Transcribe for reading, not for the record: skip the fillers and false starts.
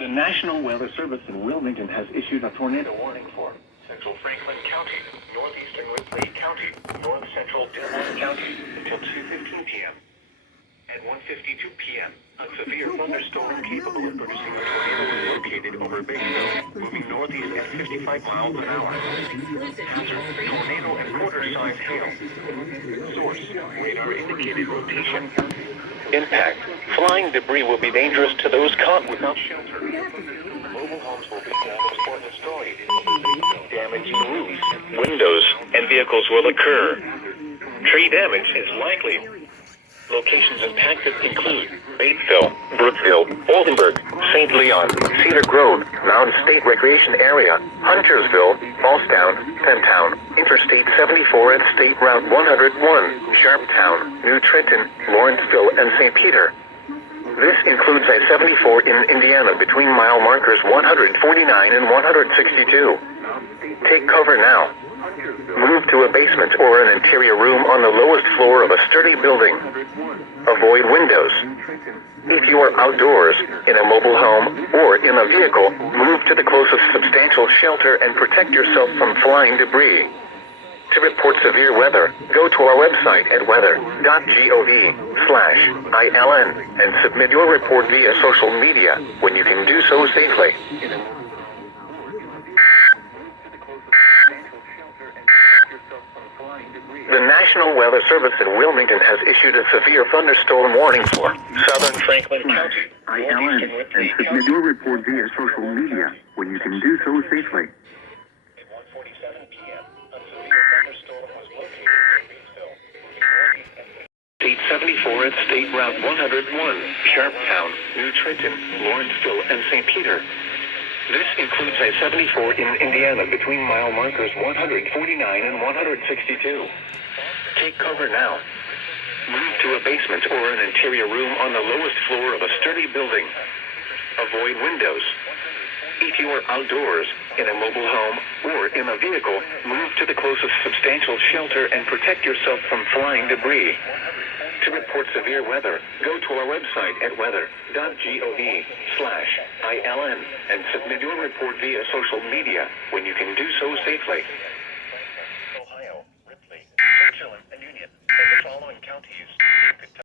The National Weather Service in Wilmington has issued a tornado warning for Central Franklin County, northeastern Lake County, north central Delaware County until 2:15 p.m. At 1:52 p.m., a severe thunderstorm capable of producing a tornado is located over Batesville, moving northeast at 55 miles an hour. Hazard, tornado and quarter-size hail. Source, radar indicated rotation. Impact, flying debris will be dangerous to those caught without shelter. Mobile homes will be damaged or destroyed. Damaged roofs, windows, and vehicles will occur. Tree damage is likely. Locations impacted include Batesville, Brookville, Oldenburg, St. Leon, Cedar Grove, Mountain State Recreation Area, Huntersville, Ballstown, Pentown, Interstate 74 and State Route 101, Sharptown, New Trenton, Lawrenceville, and St. Peter. This includes I-74 in Indiana between mile markers 149 and 162. Take cover now. Move to a basement or an interior room on the lowest floor of a sturdy building. Avoid windows. If you are outdoors, in a mobile home, or in a vehicle, move to the closest substantial shelter and protect yourself from flying debris. To report severe weather, go to our website at weather.gov/ILN and submit your report via social media when you can do so safely. The National Weather Service in Wilmington has issued a severe thunderstorm warning for southern Franklin County, ILN and submit your report via social media when you can do so safely. At 1:47 p.m., a severe thunderstorm was located near Batesville, moving northeast at State 74 at State Route 101, Sharptown, New Trenton, Lawrenceville, and St. Peter. This includes I-74 in Indiana between mile markers 149 and 162. Take cover now. Move to a basement or an interior room on the lowest floor of a sturdy building. Avoid windows. If you are outdoors, in a mobile home, or in a vehicle, move to the closest substantial shelter and protect yourself from flying debris. To report severe weather, go to our website at weather.gov/ILN and submit your report via social media when you can do so safely. Ohio, Ripley, Churchill, and Union, and the following counties.